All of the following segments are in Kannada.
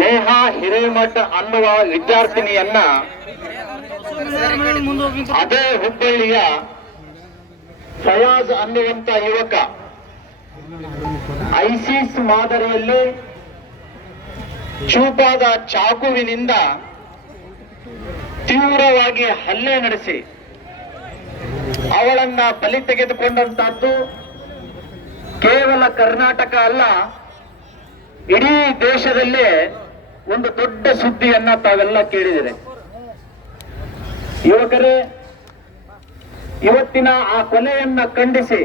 ನೇಹಾ ಹಿರೇಮಠ ಅನ್ನುವ ವಿದ್ಯಾರ್ಥಿನಿಯನ್ನ ಅದೇ ಹುಬ್ಬಳ್ಳಿಯ ಫಯಾಜ್ ಅನ್ನುವಂತ ಯುವಕ ಐಸಿಸ್ ಮಾದರಿಯಲ್ಲಿ ಚೂಪಾದ ಚಾಕುವಿನಿಂದ ತೀವ್ರವಾಗಿ ಹಲ್ಲೆ ನಡೆಸಿ ಅವಳನ್ನ ಬಲಿ ತೆಗೆದುಕೊಂಡಂತಹದ್ದು ಕೇವಲ ಕರ್ನಾಟಕ ಅಲ್ಲ ಇಡೀ ದೇಶದಲ್ಲೇ ಒಂದು ದೊಡ್ಡ ಸುದ್ದಿಯನ್ನ ತಾವೆಲ್ಲ ಕೇಳಿದರೆ. ಯುವಕರೇ, ಇವತ್ತಿನ ಆ ಕೊಲೆಯನ್ನ ಖಂಡಿಸಿ,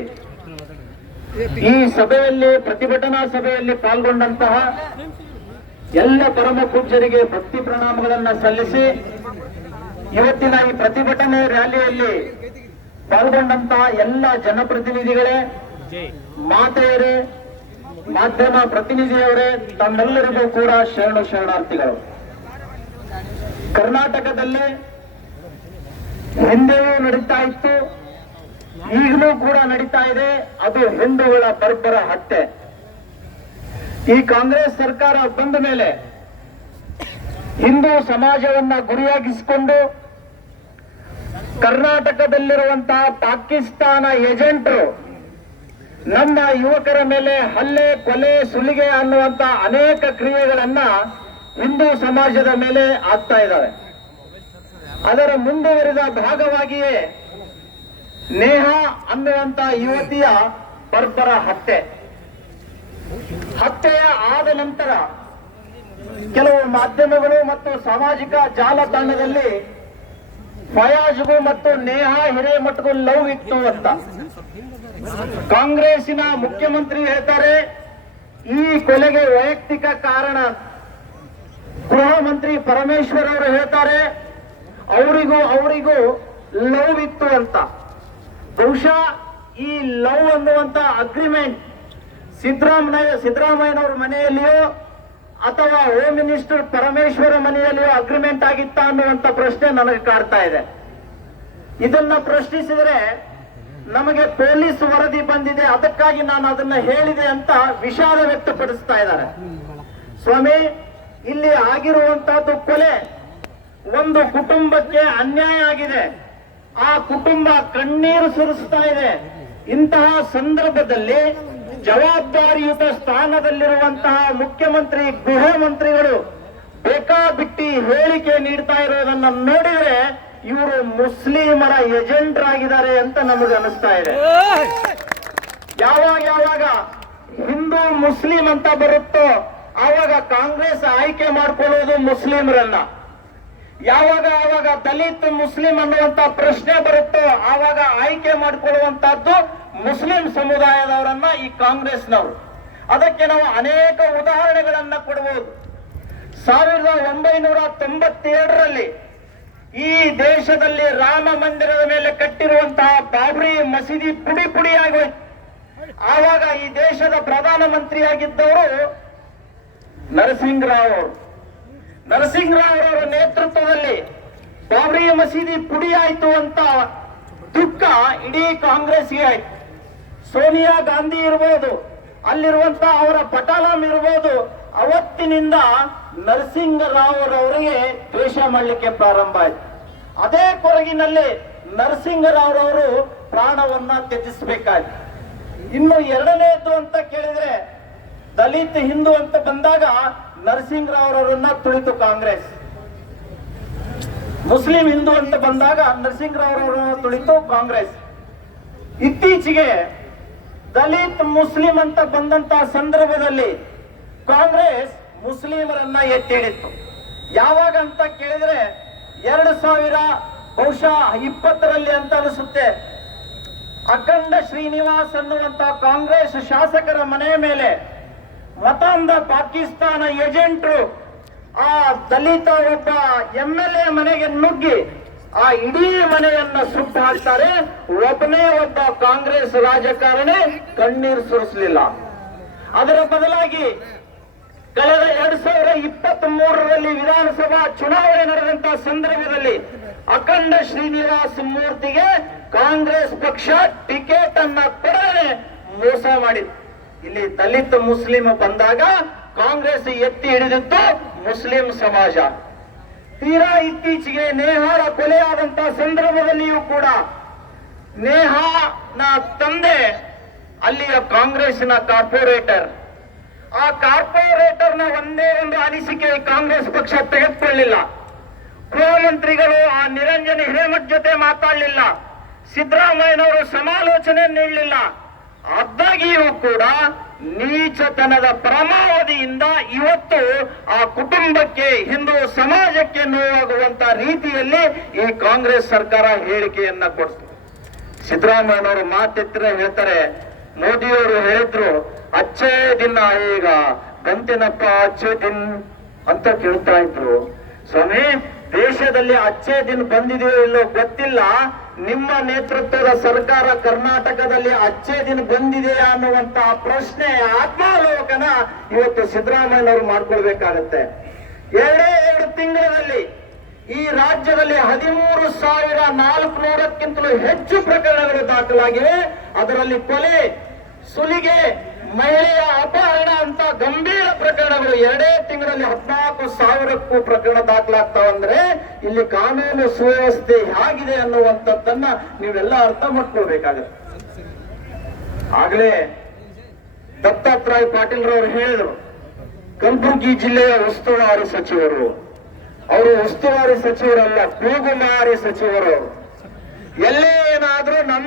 ಈ ಸಭೆಯಲ್ಲಿ, ಪ್ರತಿಭಟನಾ ಸಭೆಯಲ್ಲಿ ಪಾಲ್ಗೊಂಡಂತಹ ಎಲ್ಲ ಪರಮ ಪೂಜ್ಯರಿಗೆ ಭಕ್ತಿ ಪ್ರಣಾಮಗಳನ್ನ ಸಲ್ಲಿಸಿ, ಇವತ್ತಿನ ಈ ಪ್ರತಿಭಟನೆ ರ್ಯಾಲಿಯಲ್ಲಿ ಪಾಲ್ಗೊಂಡಂತಹ ಎಲ್ಲ ಜನಪ್ರತಿನಿಧಿಗಳೇ, ಮಾತೆಯರೇ ಮಾಧ್ಯಮ ಪ್ರತಿನಿಧಿಯವರೇ ತಮ್ಮೆಲ್ಲರಿಗೂ ಕೂಡ ಶರಣು ಶರಣಾರ್ಥಿಗಳು. ಕರ್ನಾಟಕದಲ್ಲಿ ಹಿಂದೆಯೂ ನಡೀತಾ ಇತ್ತು, ಈಗಲೂ ಕೂಡ ನಡೀತಾ ಇದೆ, ಅದು ಹಿಂದೂಗಳ ಬರ್ಬರ ಹತ್ಯೆ. ಈ ಕಾಂಗ್ರೆಸ್ ಸರ್ಕಾರ ಬಂದ ಮೇಲೆ ಹಿಂದೂ ಸಮಾಜವನ್ನ ಗುರಿಯಾಗಿಸಿಕೊಂಡು ಕರ್ನಾಟಕದಲ್ಲಿರುವಂತಹ ಪಾಕಿಸ್ತಾನ ಏಜೆಂಟರು ನಮ್ಮ ಯುವಕರ ಮೇಲೆ ಹಲ್ಲೆ, ಕೊಲೆ, ಸುಲಿಗೆ ಅನ್ನುವಂತ ಅನೇಕ ಕ್ರಿಯೆಗಳನ್ನ ಹಿಂದೂ ಸಮಾಜದ ಮೇಲೆ ಆಗ್ತಾ ಇದ್ದಾವೆ. ಅದರ ಮುಂದುವರಿದ ಭಾಗವಾಗಿಯೇ ನೇಹಾ ಅನ್ನುವಂತ ಯುವತಿಯ ಬರ್ಬರ ಹತ್ಯೆ. ಹತ್ಯೆಯ ಆದ ನಂತರ ಕೆಲವು ಮಾಧ್ಯಮಗಳು ಮತ್ತು ಸಾಮಾಜಿಕ ಜಾಲತಾಣದಲ್ಲಿ ಫಯಾಜ್ಗೂ ಮತ್ತು ನೇಹಾ ಹಿರೇಮಠಗೂ ಲವ್ ಇತ್ತು ಅಂತ. ಕಾಂಗ್ರೆಸ್ಸಿನ ಮುಖ್ಯಮಂತ್ರಿ ಹೇಳ್ತಾರೆ, ಈ ಕೊಲೆಗೆ ವೈಯಕ್ತಿಕ ಕಾರಣ ಗೃಹ ಮಂತ್ರಿ ಪರಮೇಶ್ವರ್ ಅವರು ಹೇಳ್ತಾರೆ, ಅವರಿಗೂ ಅವರಿಗೂ ಲವ್ ಇತ್ತು ಅಂತ. ಬಹುಶಃ ಈ ಲವ್ ಅನ್ನುವಂತ ಅಗ್ರಿಮೆಂಟ್ ಸಿದ್ದರಾಮಯ್ಯ, ಸಿದ್ದರಾಮಯ್ಯನವ್ರ ಮನೆಯಲ್ಲಿಯೋ ಅಥವಾ ಹೋಮ್ ಮಿನಿಸ್ಟರ್ ಪರಮೇಶ್ವರ ಮನೆಯಲ್ಲಿಯೋ ಅಗ್ರಿಮೆಂಟ್ ಆಗಿತ್ತಾ ಅನ್ನುವಂತ ಪ್ರಶ್ನೆ ನನಗೆ ಕಾಡ್ತಾ ಇದೆ. ಇದನ್ನ ಪ್ರಶ್ನಿಸಿದರೆ ನಮಗೆ ಪೊಲೀಸ್ ವರದಿ ಬಂದಿದೆ, ಅದಕ್ಕಾಗಿ ನಾನು ಅದನ್ನ ಹೇಳಿದೆ ಅಂತ ವಿಷಾದ ವ್ಯಕ್ತಪಡಿಸ್ತಾ ಇದ್ದಾರೆ. ಸ್ವಾಮಿ, ಇಲ್ಲಿ ಆಗಿರುವಂತಹದ್ದು ಕೊಲೆ ಒಂದು ಕುಟುಂಬಕ್ಕೆ ಅನ್ಯಾಯ ಆಗಿದೆ. ಆ ಕುಟುಂಬ ಕಣ್ಣೀರು ಸುರಿಸ್ತಾ ಇದೆ. ಇಂತಹ ಸಂದರ್ಭದಲ್ಲಿ ಜವಾಬ್ದಾರಿಯುತ ಸ್ಥಾನದಲ್ಲಿರುವಂತಹ ಮುಖ್ಯಮಂತ್ರಿ, ಗೃಹ ಮಂತ್ರಿಗಳು ಬೇಕಾಬಿಟ್ಟಿ ಹೇಳಿಕೆ ನೀಡ್ತಾ ಇರೋದನ್ನ ನೋಡಿದ್ರೆ ಇವರು ಮುಸ್ಲಿಮರ ಏಜೆಂಟ್ರಾಗಿದ್ದಾರೆ ಅಂತ ನಮಗೆ ಅನಿಸ್ತಾ ಇದೆ. ಯಾವಾಗ ಯಾವಾಗ ಹಿಂದೂ ಮುಸ್ಲಿಂ ಅಂತ ಬರುತ್ತೋ ಆವಾಗ ಕಾಂಗ್ರೆಸ್ ಆಯ್ಕೆ ಮಾಡ್ಕೊಳ್ಳೋದು ಮುಸ್ಲಿಮರನ್ನ. ಯಾವಾಗ ಆವಾಗ ದಲಿತ್ ಮುಸ್ಲಿಂ ಅನ್ನುವಂತ ಪ್ರಶ್ನೆ ಬರುತ್ತೋ ಆವಾಗ ಆಯ್ಕೆ ಮಾಡಿಕೊಳ್ಳುವಂತಹದ್ದು ಮುಸ್ಲಿಂ ಸಮುದಾಯದವರನ್ನ ಈ ಕಾಂಗ್ರೆಸ್ನವರು. ಅದಕ್ಕೆ ನಾವು ಅನೇಕ ಉದಾಹರಣೆಗಳನ್ನ ಕೊಡಬಹುದು ಸಾವಿರದ ಒಂಬೈನೂರ ತೊಂಬತ್ತೇಳರಲ್ಲಿ ಈ ದೇಶದಲ್ಲಿ ರಾಮ ಮಂದಿರದ ಮೇಲೆ ಕಟ್ಟಿರುವಂತಹ ಬಾಬ್ರಿ ಮಸೀದಿ ಪುಡಿ ಪುಡಿ ಆಗೋಯ್ತು ಆವಾಗ ಈ ದೇಶದ ಪ್ರಧಾನಮಂತ್ರಿಯಾಗಿದ್ದವರು ನರಸಿಂಹರಾವ್ ಅವರು. ನರಸಿಂಹರಾವ್ ಅವರ ನೇತೃತ್ವದಲ್ಲಿ ಬಾಬ್ರಿ ಮಸೀದಿ ಪುಡಿ ಆಯ್ತು ಅಂತ ದುಃಖ ಇಡೀ ಕಾಂಗ್ರೆಸ್ಗೆ ಆಯ್ತು. ಸೋನಿಯಾ ಗಾಂಧಿ ಇರ್ಬೋದು ಅಲ್ಲಿರುವಂತ ಅವರ ಪಟಾಲಂ ಇರ್ಬೋದು, ಅವತ್ತಿನಿಂದ ನರಸಿಂಹರಾವ್ ಅವರಿಗೆ ದ್ವೇಷ ಮಾಡಲಿಕ್ಕೆ ಪ್ರಾರಂಭ ಆಯ್ತು. ಅದೇ ಕೊರಗಿನಲ್ಲಿ ನರಸಿಂಗರಾವ್ ಅವರು ಪ್ರಾಣವನ್ನ ತ್ಯಜಿಸಬೇಕಾಯ್ತು. ಇನ್ನು ಎರಡನೇದು ಅಂತ ಕೇಳಿದ್ರೆ ದಲಿತ್ ಹಿಂದೂ ಅಂತ ಬಂದಾಗ ನರಸಿಂಗರಾವ್ ಅವರನ್ನ ತುಳಿತು ಕಾಂಗ್ರೆಸ್. ಮುಸ್ಲಿಂ ಹಿಂದೂ ಅಂತ ಬಂದಾಗ ನರಸಿಂಗರಾವ್ ಅವರನ್ನ ತುಳಿತು ಕಾಂಗ್ರೆಸ್. ಇತ್ತೀಚೆಗೆ ದಲಿತ್ ಮುಸ್ಲಿಂ ಅಂತ ಬಂದಂತ ಸಂದರ್ಭದಲ್ಲಿ ಕಾಂಗ್ರೆಸ್ ಮುಸ್ಲಿಮರನ್ನ ಎತ್ತಿಡಿತ್ತು. ಯಾವಾಗ ಅಂತ ಕೇಳಿದ್ರೆ ಎರಡು ಸಾವಿರ, ಬಹುಶಃ ಇಪ್ಪತ್ತರಲ್ಲಿ ಅಂತ ಅನಿಸುತ್ತೆ. ಅಖಂಡ ಶ್ರೀನಿವಾಸ್ ಅನ್ನುವಂತ ಕಾಂಗ್ರೆಸ್ ಶಾಸಕರ ಮನೆಯ ಮೇಲೆ ಮತಾಂಧ ಪಾಕಿಸ್ತಾನ ಏಜೆಂಟ್ರು ಆ ದಲಿತ ಒಬ್ಬ ಎಂ ಎಲ್ ಎ ಮನೆಗೆ ನುಗ್ಗಿ ಆ ಇಡೀ ಮನೆಯನ್ನ ಸುಟ್ಟು ಹಾಕ್ತಾರೆ. ಒಬ್ಬನೇ ಒಬ್ಬ ಕಾಂಗ್ರೆಸ್ ರಾಜಕಾರಣಿ ಕಣ್ಣೀರು ಸುರಿಸಲಿಲ್ಲ. ಅದರ ಬದಲಾಗಿ ಕಳೆದ ಎರಡ್ ಸಾವಿರದ ಇಪ್ಪತ್ತ್ ಮೂರರಲ್ಲಿ ವಿಧಾನಸಭಾ ಚುನಾವಣೆ ನಡೆದಂತ ಸಂದರ್ಭದಲ್ಲಿ ಅಖಂಡ ಶ್ರೀನಿವಾಸ ಮೂರ್ತಿಗೆ ಕಾಂಗ್ರೆಸ್ ಪಕ್ಷ ಟಿಕೆಟ್ ಅನ್ನ ಕೊಡದೆ ಮೋಸ ಮಾಡಿದೆ. ಇಲ್ಲಿ ದಲಿತ ಮುಸ್ಲಿಂ ಬಂದಾಗ ಕಾಂಗ್ರೆಸ್ ಎತ್ತಿ ಹಿಡಿದಿತ್ತು ಮುಸ್ಲಿಂ ಸಮಾಜ. ತೀರಾ ಇತ್ತೀಚೆಗೆ ನೇಹಾರ ಕೊಲೆಯಾದಂತ ಸಂದರ್ಭದಲ್ಲಿಯೂ ಕೂಡ ನೇಹಾನ ತಂದೆ ಅಲ್ಲಿಯ ಕಾಂಗ್ರೆಸ್ನ ಕಾರ್ಪೊರೇಟರ್ ಆ ಕಾರ್ಪೊರೇಟರ್ನ ಒಂದೇ ಒಂದು ಅನಿಸಿಕೆ ಕಾಂಗ್ರೆಸ್ ಪಕ್ಷ ತೆಗೆದುಕೊಳ್ಳಿಲ್ಲ ಗೃಹ ಮಂತ್ರಿಗಳು ಆ ನಿರಂಜನ ಹಿರೇಮಠ್ ಜೊತೆ ಮಾತಾಡಲಿಲ್ಲ. ಸಿದ್ದರಾಮಯ್ಯನವರು ಸಮಾಲೋಚನೆ ನೀಡಲಿಲ್ಲ. ಆದಾಗಿಯೂ ಕೂಡ ನೀಚತನದ ಪರಮಾವಧಿಯಿಂದ ಇವತ್ತು ಆ ಕುಟುಂಬಕ್ಕೆ, ಹಿಂದೂ ಸಮಾಜಕ್ಕೆ ನೋವಾಗುವಂತ ರೀತಿಯಲ್ಲಿ ಈ ಕಾಂಗ್ರೆಸ್ ಸರ್ಕಾರ ಹೇಳಿಕೆಯನ್ನ ಕೊಡ್ತು. ಸಿದ್ದರಾಮಯ್ಯನವರು ಮಾತೆತ್ತಿರ ಹೇಳ್ತಾರೆ ಮೋದಿಯವರು ಹೇಳಿದ್ರು, ಅಚ್ಚೇ ದಿನ ಈಗ ಗಂಟಿನಪ್ಪ ಅಚ್ಚೇ ದಿನ್ ಅಂತ ಕೇಳ್ತಾ ಇದ್ರು. ಸ್ವಾಮಿ, ದೇಶದಲ್ಲಿ ಅಚ್ಚೇ ದಿನ ಬಂದಿದೆಯೋ ಇಲ್ಲೋ ಗೊತ್ತಿಲ್ಲ. ನಿಮ್ಮ ನೇತೃತ್ವದ ಸರ್ಕಾರ ಕರ್ನಾಟಕದಲ್ಲಿ ಅಚ್ಚೇ ದಿನ ಬಂದಿದೆಯಾ ಅನ್ನುವಂತ ಪ್ರಶ್ನೆ ಆತ್ಮಾವಲೋಕನ ಇವತ್ತು ಸಿದ್ದರಾಮಯ್ಯನವರು ಮಾಡ್ಕೊಳ್ಬೇಕಾಗತ್ತೆ. ಎರಡೇ ಎರಡು ತಿಂಗಳಲ್ಲಿ ಈ ರಾಜ್ಯದಲ್ಲಿ ಹದಿಮೂರು ಸಾವಿರ ನಾಲ್ಕು ನೂರಕ್ಕಿಂತಲೂ ಹೆಚ್ಚು ಪ್ರಕರಣಗಳು ದಾಖಲಾಗಿವೆ. ಅದರಲ್ಲಿ ಕೊಲೆ ಸುಲಿಗೆ ಮಹಿಳೆಯ ಅಪಹರಣ ಅಂತ ಗಂಭೀರ ಪ್ರಕರಣಗಳು. ಎರಡೇ ತಿಂಗಳಲ್ಲಿ ಹದಿನಾಲ್ಕು ಸಾವಿರಕ್ಕೂ ಪ್ರಕರಣ ದಾಖಲಾಗ್ತಾವಂದ್ರೆ ಇಲ್ಲಿ ಕಾನೂನು ಸುವ್ಯವಸ್ಥೆ ಹೇಗಿದೆ ಅನ್ನುವಂಥದ್ದನ್ನ ನೀವೆಲ್ಲ ಅರ್ಥ ಮಾಡ್ಕೊಳ್ಬೇಕಾಗತ್ತೆ. ಆಗ್ಲೇ ದತ್ತಾತ್ರಾಯ್ ಪಾಟೀಲ್ ರವರು ಹೇಳಿದರು, ಕಲಬುರಗಿ ಜಿಲ್ಲೆಯ ಉಸ್ತುವಾರಿ ಸಚಿವರು. ಅವರು ಉಸ್ತುವಾರಿ ಸಚಿವರಲ್ಲ, ಕೂಗುಮಾರಿ ಸಚಿವರು. ಎಲ್ಲೇ ಏನಾದ್ರೂ ನಂದು ಒಂದಿಷ್ಟು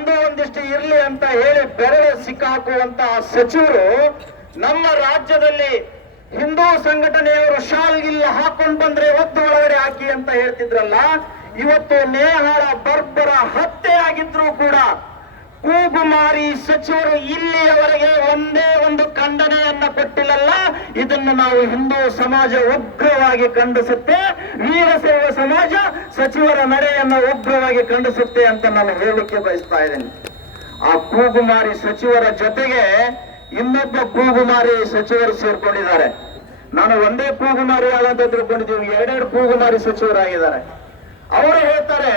ಇರ್ಲಿ ಅಂತ ಹೇಳಿ ಬೆರಳೆ ಸಿಕ್ಕಾಕುವಂತಹ ಸಚಿವರು ನಮ್ಮ ರಾಜ್ಯದಲ್ಲಿ ಹಿಂದೂ ಸಂಘಟನೆಯವರು ಶಾಲ್ ಇಲ್ಲ ಹಾಕೊಂಡು ಬಂದ್ರೆ ಒತ್ತು ಒಳಗಡೆ ಹಾಕಿ ಅಂತ ಹೇಳ್ತಿದ್ರಲ್ಲ, ಇವತ್ತು ನೇಹಾಳ ಬರ್ಬರ ಹತ್ಯೆ ಆಗಿದ್ರು ಕೂಡ ಕೂಗುಮಾರಿ ಸಚಿವರು ಇಲ್ಲಿಯವರೆಗೆ ಒಂದೇ ಒಂದು ಖಂಡನೆಯನ್ನ ಕೊಟ್ಟಿಲ್ಲಲ್ಲ, ಇದನ್ನು ನಾವು ಹಿಂದೂ ಸಮಾಜ ಉಗ್ರವಾಗಿ ಖಂಡಿಸುತ್ತೆ ವೀರಶೈವ ಸಮಾಜ ಸಚಿವರ ನಡೆಯನ್ನ ಉಗ್ರವಾಗಿ ಖಂಡಿಸುತ್ತೆ ಅಂತ ನಾನು ಹೇಳಲಿಕ್ಕೆ ಬಯಸ್ತಾ ಇದ್ದೇನೆ. ಆ ಕೂಗುಮಾರಿ ಸಚಿವರ ಜೊತೆಗೆ ಇನ್ನೊಬ್ಬ ಕೂಗುಮಾರಿ ಸಚಿವರು ಸೇರ್ಕೊಂಡಿದ್ದಾರೆ. ನಾನು ಒಂದೇ ಕೂಗುಮಾರಿ ಅಂತ ತಿಳ್ಕೊಂಡಿದ್ದೀವಿ ಎರಡೆರಡು ಕೂಗುಮಾರಿ ಸಚಿವರಾಗಿದ್ದಾರೆ. ಅವರು ಹೇಳ್ತಾರೆ,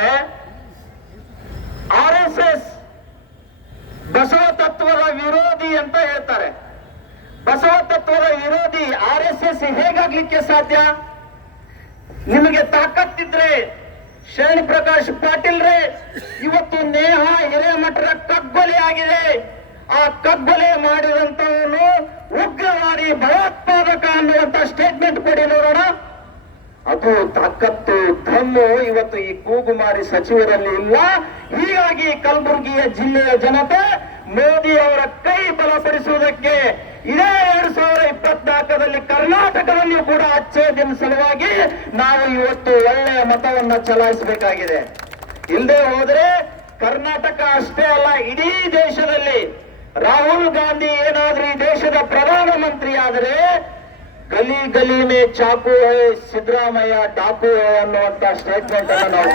ಆರ್ ಎಸ್ ಎಸ್ ಬಸವ ತತ್ವದ ವಿರೋಧಿ ಅಂತ ಹೇಳ್ತಾರೆ. ಬಸವ ತತ್ವದ ವಿರೋಧಿ ಆರ್ ಎಸ್ ಎಸ್ ಹೇಗಾಗ್ಲಿಕ್ಕೆ ಸಾಧ್ಯ? ನಿಮಗೆ ತಾಕತ್ತಿದ್ರೆ ಶರಣ್ ಪ್ರಕಾಶ್ ಪಾಟೀಲ್ ರೇ, ಇವತ್ತು ನೇಹ ಹಿರೇಮಠರ ಕಗ್ಗೊಲೆ ಆಗಿದೆ. ಆ ಕಗ್ಗೊಲೆ ಮಾಡಿದಂತವನು ಉಗ್ರವಾದಿ, ಭಯೋತ್ಪಾದಕ ಅನ್ನುವಂತ ಸ್ಟೇಟ್ಮೆಂಟ್ ಕೊಡಿ ನೋಡೋಣ. ಅದು ತಾಕತ್ತು, ಧಮ್ಮು ಇವತ್ತು ಈ ಕೂಗುಮಾರಿ ಸಚಿವರಲ್ಲಿ ಇಲ್ಲ. ಹೀಗಾಗಿ ಕಲಬುರಗಿಯ ಜಿಲ್ಲೆಯ ಜನತೆ ಮೋದಿ ಅವರ ಕೈ ಬಲಪಡಿಸುವುದಕ್ಕೆ ಇದೇ ಎರಡು ಸಾವಿರ ಇಪ್ಪತ್ನಾಲ್ಕರಲ್ಲಿ ಕರ್ನಾಟಕದಲ್ಲಿಯೂ ಕೂಡ ಅಚ್ಚೇ ದಿನ ಸಲುವಾಗಿ ನಾವು ಇವತ್ತು ಒಳ್ಳೆಯ ಮತವನ್ನ ಚಲಾಯಿಸಬೇಕಾಗಿದೆ ಇಲ್ಲದೆ ಹೋದ್ರೆ ಕರ್ನಾಟಕ ಅಷ್ಟೇ ಅಲ್ಲ, ಇಡೀ ದೇಶದಲ್ಲಿ ರಾಹುಲ್ ಗಾಂಧಿ ಏನಾದ್ರೂ ಈ ದೇಶದ ಪ್ರಧಾನಮಂತ್ರಿ ಆದರೆ ಗಲಿ ಗಲಿ ಮೇ ಚಾಕು ಹೇ, ಸಿದ್ದರಾಮಯ್ಯ ಡಾಕು ಹೇ ಅನ್ನುವಂತ ಸ್ಟೇಟ್ಮೆಂಟ್ ಅನ್ನು ನಾವು.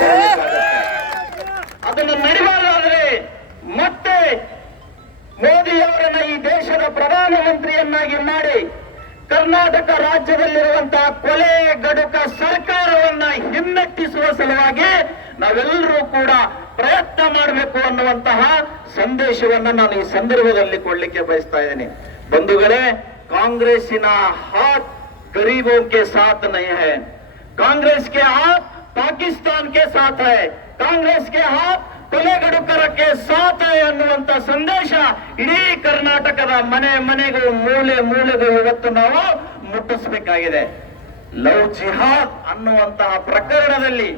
ಅದನ್ನು ನಡೆಯಬಾರದಾದ್ರೆ ಮತ್ತೆ ಮೋದಿಯವರನ್ನ ಈ ದೇಶದ ಪ್ರಧಾನಮಂತ್ರಿಯನ್ನಾಗಿ ಮಾಡಿ ಕರ್ನಾಟಕ ರಾಜ್ಯದಲ್ಲಿರುವಂತಹ ಕೊಲೆ ಗಡುಕ ಸರ್ಕಾರವನ್ನ ಹಿಮ್ಮೆಟ್ಟಿಸುವ ಸಲುವಾಗಿ ನಾವೆಲ್ಲರೂ ಕೂಡ ಪ್ರಯತ್ನ ಮಾಡಬೇಕು ಅನ್ನುವಂತಹ ಸಂದೇಶವನ್ನ ನಾನು ಈ ಸಂದರ್ಭದಲ್ಲಿ ಕೊಡ್ಲಿಕ್ಕೆ ಬಯಸ್ತಾ ಇದ್ದೇನೆ. ಬಂಧುಗಳೇ, ಕಾಂಗ್ರೆಸ್ಸಿನ ಹಾತ್ ಗರೀಬೋ ಕೆ ಸಾಥ್ ನಹಿ ಹೈ. ಕಾಂಗ್ರೆಸ್ ಕೆ ಹಾತ್ ಪಾಕಿಸ್ತಾನ್ ಕೆ ಸಾಥ್ ಹೈ. ಕಾಂಗ್ರೆಸ್ ಕೆ ಹಾತ್ ಕೊಲೆಗಡುಕರಕ್ಕೆ ಸಾತ ಅನ್ನುವಂತ ಸಂದೇಶ ಇಡೀ ಕರ್ನಾಟಕದ ಮನೆ ಮನೆಗೂ ಮೂಲೆ ಮೂಲೆಗೂ ಇವತ್ತು ನಾವು ಮುಟ್ಟಿಸಬೇಕಾಗಿದೆ. ಲವ್ ಜಿಹಾದ್ ಅನ್ನುವಂತಹ ಪ್ರಕರಣದಲ್ಲಿ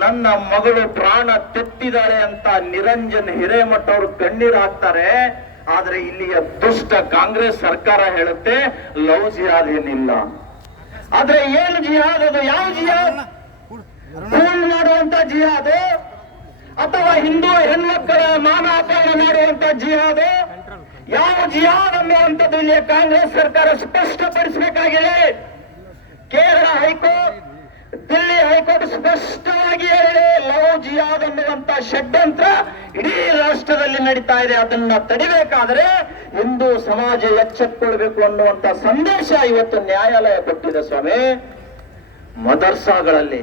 ನನ್ನ ಮಗಳು ಪ್ರಾಣ ತೆತ್ತಿದ್ದಾರೆ ಅಂತ ನಿರಂಜನ್ ಹಿರೇಮಠ ಅವರು ಕಣ್ಣೀರು ಹಾಕ್ತಾರೆ. ಆದ್ರೆ ಇಲ್ಲಿಯ ದುಷ್ಟ ಕಾಂಗ್ರೆಸ್ ಸರ್ಕಾರ ಹೇಳುತ್ತೆ ಲವ್ ಜಿಹಾದ್ ಏನಿಲ್ಲ. ಆದ್ರೆ ಏನು ಜಿಹಾದ್ ಅದು? ಯಾವ ಜಿಹಾದ್? ಮಾಡುವಂತ ಜಿಹಾದ್. ಅಥವಾ ಹಿಂದೂ ಹೆಣ್ಮಕ್ಕಳ ಮಾನ ಅಪಹರಣ ಮಾಡುವಂತ ಜಿಹಾದ್? ಯಾವ ಜಿಹಾದ್ ಅನ್ನುವಂಥದ್ದು ಇಲ್ಲಿ ಕಾಂಗ್ರೆಸ್ ಸರ್ಕಾರ ಸ್ಪಷ್ಟಪಡಿಸಬೇಕಾಗಿದೆ. Kerala high court, Delhi high court ಸ್ಪಷ್ಟವಾಗಿ ಹೇಳಿದೆ, ಲವ್ ಜಿಹಾದ್ ಅನ್ನುವಂತ ಷಡ್ಯಂತ್ರ ಇಡೀ ರಾಷ್ಟ್ರದಲ್ಲಿ ನಡೀತಾ ಇದೆ. ಅದನ್ನ ತಡಿಬೇಕಾದ್ರೆ ಹಿಂದೂ ಸಮಾಜ ಎಚ್ಚೆತ್ಕೊಳ್ಬೇಕು ಅನ್ನುವಂತ ಸಂದೇಶ ಇವತ್ತು ನ್ಯಾಯಾಲಯ ಕೊಟ್ಟಿದೆ ಸ್ವಾಮಿ. ಮದರ್ಸಾಗಳಲ್ಲಿ,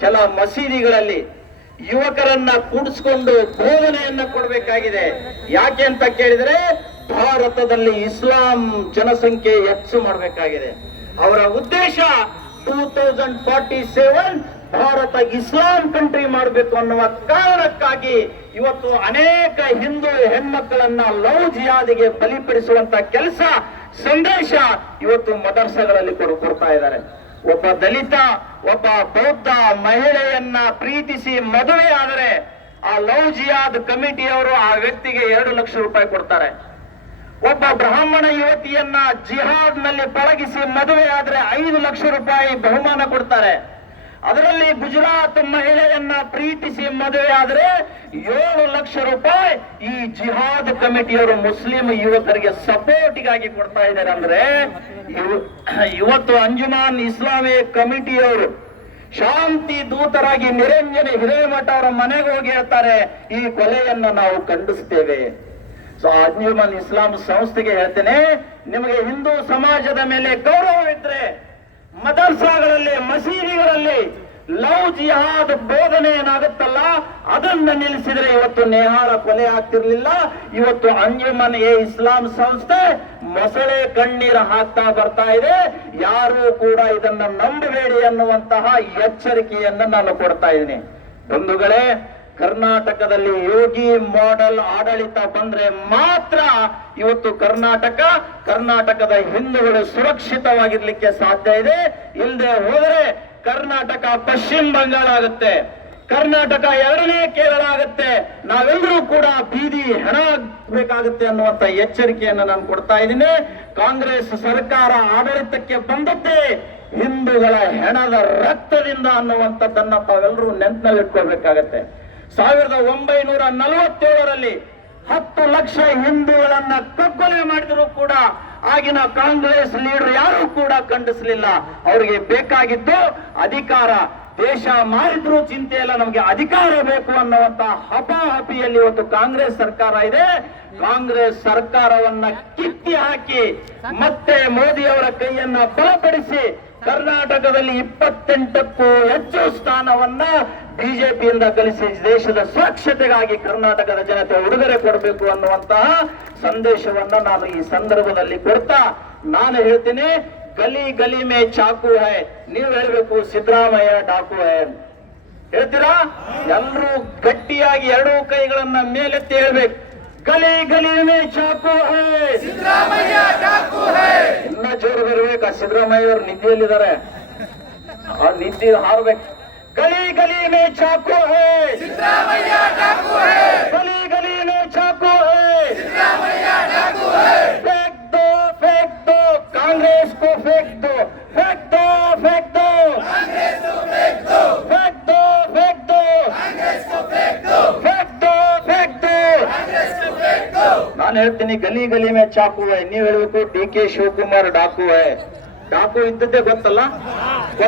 ಕೆಲ ಮಸೀದಿಗಳಲ್ಲಿ ಯುವಕರನ್ನ ಕೂಡಿಸ್ಕೊಂಡು ಬೋಧನೆಯನ್ನ ಕೊಡಬೇಕಾಗಿದೆ. ಯಾಕೆ ಅಂತ ಕೇಳಿದ್ರೆ, ಭಾರತದಲ್ಲಿ ಇಸ್ಲಾಂ ಜನಸಂಖ್ಯೆ ಹೆಚ್ಚು ಮಾಡಬೇಕಾಗಿದೆ. ಅವರ ಉದ್ದೇಶ two thousand forty seven Bharat Islam country ಮಾಡಬೇಕು ಅನ್ನುವ ಕಾರಣಕ್ಕಾಗಿ ಇವತ್ತು ಅನೇಕ ಹಿಂದೂ ಹೆಣ್ಮಕ್ಕಳನ್ನ ಲವ್ ಜಿಯಾದಿಗೆ ಬಲಿಪಡಿಸುವಂತ ಕೆಲಸ ಸಂದೇಶ ಇವತ್ತು ಮದರ್ಸಗಳಲ್ಲಿ ಕೊಡು ಕೊಡ್ತಾ ಇದ್ದಾರೆ. ಒಬ್ಬ ದಲಿತ, ಒಬ್ಬ ಬೌದ್ಧ ಮಹಿಳೆಯನ್ನ ಪ್ರೀತಿಸಿ ಮದುವೆ ಆದರೆ ಆ ಲವ್ ಜಿಯಾದ್ ಕಮಿಟಿಯವರು ಆ ವ್ಯಕ್ತಿಗೆ ಎರಡು ಲಕ್ಷ ರೂಪಾಯಿ ಕೊಡ್ತಾರೆ. ಒಬ್ಬ ಬ್ರಾಹ್ಮಣ ಯುವತಿಯನ್ನ ಜಿಹಾದ್ನಲ್ಲಿ ಪಳಗಿಸಿ ಮದುವೆ ಐದು ಲಕ್ಷ ರೂಪಾಯಿ ಬಹುಮಾನ ಕೊಡ್ತಾರೆ. ಅದರಲ್ಲಿ ಗುಜರಾತ್ ಮಹಿಳೆಯನ್ನ ಪ್ರೀತಿಸಿ ಮದುವೆ ಆದ್ರೆ ಏಳು ಲಕ್ಷ ರೂಪಾಯಿ ಈ ಜಿಹಾದ್ ಕಮಿಟಿಯವರು ಮುಸ್ಲಿಂ ಯುವಕರಿಗೆ ಸಪೋರ್ಟಿಗಾಗಿ ಕೊಡ್ತಾ ಇದ್ದಾರೆ ಅಂದ್ರೆ ಇವ- ಇವತ್ತು ಅಂಜುಮಾನ್ ಇಸ್ಲಾಮಿ ಕಮಿಟಿಯವರು ಶಾಂತಿ ದೂತರಾಗಿ ನಿರಂಜನ ಹಿರೇಮಠ ಅವರ ಮನೆಗೆ ಹೋಗಿ ಹೇಳ್ತಾರೆ, ಈ ಕೊಲೆಯನ್ನು ನಾವು ಖಂಡಿಸ್ತೇವೆ. ಸೊ ಅಂಜುಮಾನ್ ಇಸ್ಲಾಂ ಸಂಸ್ಥೆಗೆ ಹೇಳ್ತೇನೆ, ನಿಮಗೆ ಹಿಂದೂ ಸಮಾಜದ ಮೇಲೆ ಗೌರವ ಇದ್ರೆ ಮದರ್ಸಾಗಳಲ್ಲಿ, ಮಸೀದಿಗಳಲ್ಲಿ ಲವ್ ಜಿಹಾದ್ ಬೋಧನೆ ಏನಾಗುತ್ತಲ್ಲ ಅದನ್ನ ನಿಲ್ಲಿಸಿದ್ರೆ ಇವತ್ತು ನೇಹಾರ ಕೊಲೆ ಆಗ್ತಿರ್ಲಿಲ್ಲ. ಇವತ್ತು ಅಂಜುಮನ್ ಎ ಇಸ್ಲಾಂ ಸಂಸ್ಥೆ ಮೊಸಳೆ ಕಣ್ಣೀರ ಹಾಕ್ತಾ ಬರ್ತಾ ಇದೆ. ಯಾರು ಕೂಡ ಇದನ್ನ ನಂಬಬೇಡಿ ಅನ್ನುವಂತಹ ಎಚ್ಚರಿಕೆಯನ್ನ ನಾನು ಕೊಡ್ತಾ ಇದ್ದೀನಿ. ಬಂಧುಗಳೇ ಕರ್ನಾಟಕದಲ್ಲಿ ಯೋಗಿ ಮಾಡೆಲ್ ಆಡಳಿತ ಬಂದ್ರೆ ಮಾತ್ರ ಇವತ್ತು ಕರ್ನಾಟಕ, ಕರ್ನಾಟಕದ ಹಿಂದೂಗಳು ಸುರಕ್ಷಿತವಾಗಿರ್ಲಿಕ್ಕೆ ಸಾಧ್ಯ ಇದೆ. ಇಲ್ಲದೆ ಹೋದರೆ ಕರ್ನಾಟಕ ಪಶ್ಚಿಮ ಬಂಗಾಳ ಆಗುತ್ತೆ. ಕರ್ನಾಟಕ ಎರಡನೇ ಕೇರಳ ಆಗುತ್ತೆ. ನಾವೆಲ್ಲರೂ ಕೂಡ ಬೀದಿ ಹೆಣ ಬೇಕಾಗುತ್ತೆ ಅನ್ನುವಂತ ಎಚ್ಚರಿಕೆಯನ್ನು ನಾನು ಕೊಡ್ತಾ ಇದ್ದೀನಿ. ಕಾಂಗ್ರೆಸ್ ಸರ್ಕಾರ ಆಡಳಿತಕ್ಕೆ ಬಂದದ್ದೇ ಹಿಂದೂಗಳ ಹೆಣದ ರಕ್ತದಿಂದ ಅನ್ನುವಂಥದ್ದನ್ನ ತಾವೆಲ್ಲರೂ ನೆನಪಿನಲ್ಲಿ ಇಟ್ಕೋಬೇಕಾಗತ್ತೆ ಸಾವಿರದ ಒಂಬೈನೂರ ನಲವತ್ತೇಳರಲ್ಲಿ ಹತ್ತು ಲಕ್ಷ ಹಿಂದೂಗಳನ್ನ ಕಗ್ಗೊಲೆ ಮಾಡಿದ್ರು ಕೂಡ ಆಗಿನ ಕಾಂಗ್ರೆಸ್ ಲೀಡರ್ ಯಾರು ಕೂಡ ಖಂಡಿಸಲಿಲ್ಲ. ಅವರಿಗೆ ಬೇಕಾಗಿದ್ದು ಅಧಿಕಾರ. ದೇಶ ಮಾರಿದ್ರು ಚಿಂತೆ ಇಲ್ಲ ನಮಗೆ ಅಧಿಕಾರ ಬೇಕು ಅನ್ನುವಂತ ಹಪಾಹಪಿಯಲ್ಲಿ ಇವತ್ತು ಕಾಂಗ್ರೆಸ್ ಸರ್ಕಾರ ಇದೆ. ಕಾಂಗ್ರೆಸ್ ಸರ್ಕಾರವನ್ನ ಕಿತ್ತಿ ಹಾಕಿ ಮತ್ತೆ ಮೋದಿ ಅವರ ಕೈಯನ್ನ ಬಲಪಡಿಸಿ ಕರ್ನಾಟಕದಲ್ಲಿ ಇಪ್ಪತ್ತೆಂಟಕ್ಕೂ ಹೆಚ್ಚು ಸ್ಥಾನವನ್ನ ಬಿಜೆಪಿಯಿಂದ ಕಲಿಸಿ ದೇಶದ ಸ್ವಚ್ಛತೆಗಾಗಿ ಕರ್ನಾಟಕದ ಜನತೆ ಉಡುಗೊರೆ ಕೊಡಬೇಕು ಅನ್ನುವಂತಹ ಸಂದೇಶವನ್ನ ನಾನು ಈ ಸಂದರ್ಭದಲ್ಲಿ ಕೊಡ್ತಾ ನಾನು ಹೇಳ್ತೀನಿ ಗಲಿ ಗಲಿ ಮೇ ಚಾಕು ಹೈ. ನೀವು ಹೇಳ್ಬೇಕು ಸಿದ್ದರಾಮಯ್ಯ ಡಾಕು ಹೈ. ಹೇಳ್ತೀರಾ? ಎಲ್ಲರೂ ಗಟ್ಟಿಯಾಗಿ ಎರಡೂ ಕೈಗಳನ್ನ ಮೇಲೆತ್ತಿ ಹೇಳ್ಬೇಕು. ಗಲಿ ಗಲಿ ಮೇ ಚಾಕು ಹೈ. ಇನ್ನ ಜೋರು ಬರ್ಬೇಕಾ? ಸಿದ್ದರಾಮಯ್ಯ ಅವರು ನಿದ್ದೆಯಲ್ಲಿದ್ದಾರೆ. ಆ ನಿದ್ದೆ ಹಾರ್ಬೇಕು. ಗಲಿ ಗಲಿ ಮೇ ಚಾಕು ಹೈ ಗಲಿ ಗಲಿ ಮೇ ಚಾಕು ಹೈ फेंक दो फेंक दो कांग्रेस को फेंक दो फेंक दो फेंक दो फेंक दो फेंक दो फेंक दो फेंक दो ನಾನು ಹೇಳ್ತೀನಿ ಗಲಿ ಗಲಿ ಮೇ ಚಾಕು ಹೈ ನೀವ್ ಹೇಳ್ಬೇಕು ಡಿ ಕೆ ಶಿವಕುಮಾರ್ ಡಾಕು ಹೈ ಡಾಕು ಇದ್ದದ್ದೇ ಗೊತ್ತಲ್ಲ